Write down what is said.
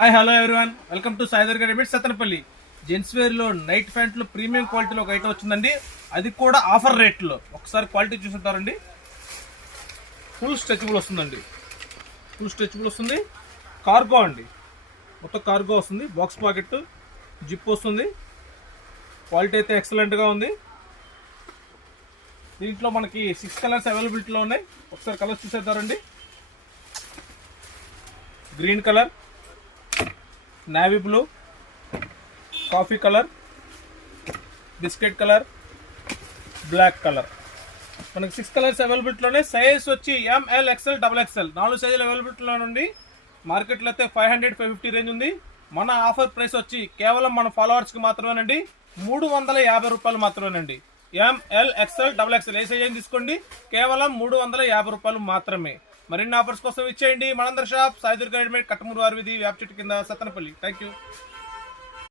Hi hello everyone, welcome to Sai Durga readymade Sattenapalli. Gents wear లో night ప్యాంట్లు premium క్వాలిటీలో ఒక ఐటమ్ వచ్చిందండి. అది కూడా ఆఫర్ రేట్లో. ఒకసారి క్వాలిటీ చూసుంటారండి. ఫుల్ స్ట్రెచబుల్ వస్తుందండి. ఫుల్ స్ట్రెచబుల్ వస్తుంది. కార్గో అండి, మొత్తం కార్గో వస్తుంది. బాక్స్ పాకెట్, జిప్ వస్తుంది. క్వాలిటీ అయితే ఎక్సలెంట్గా ఉంది. దీంట్లో మనకి 6 కలర్స్ అవైలబిలిటీలో ఉన్నాయి. ఒకసారి కలర్స్ చూసేద్దారండి. Green colour, navy blue, coffee colour, biscuit colour, black colour. మనకి 6 కలర్స్ అవైలబిలిటీలోనే. సైజ్ వచ్చి ML, XL, XXL 4 సైజులు అవైలబిలిటీలో నుండి. మార్కెట్లో అయితే 500-550 రేంజ్ ఉంది. మన ఆఫర్ ప్రైస్ వచ్చి కేవలం మన ఫాలోవర్స్కి మాత్రమేనండి, 350 రూపాయలు మాత్రమేనండి. ML, XL, XXL ఏ సైజ్ తీసుకోండి, కేవలం 350 రూపాయలు మాత్రమే. మరిన్ని ఆఫర్స్ కోసం ఇచ్చేయండి. మనందరి షాప్ సాయి దుర్గా రెడీమేడ్, కట్టమూరు వారి వీధి, వేప చెట్టు కింద, సత్తెనపల్లి. Thank you.